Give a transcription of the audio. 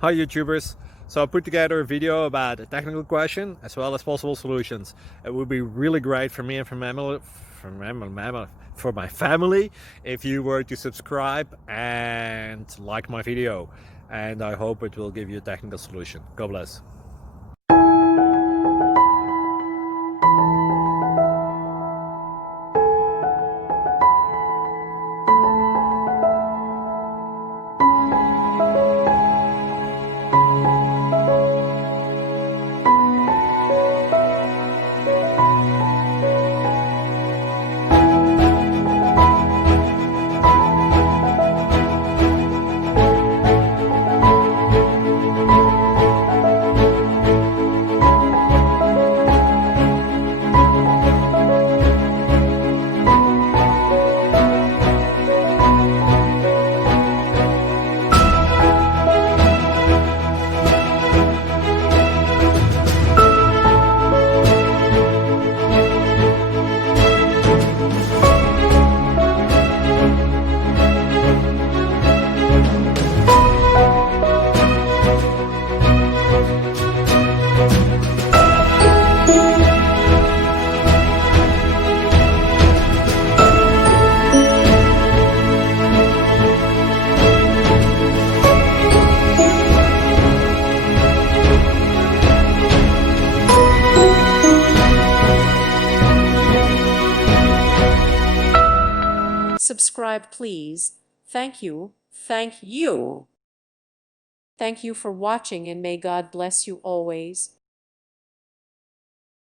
Hi YouTubers! So I put together a video about a technical question as well as possible solutions. It would be really great for me and for my family if you were to subscribe and like my video, and I hope it will give you a technical solution. God bless. Subscribe, please. Thank you. Thank you. Thank you for watching, and may God bless you always.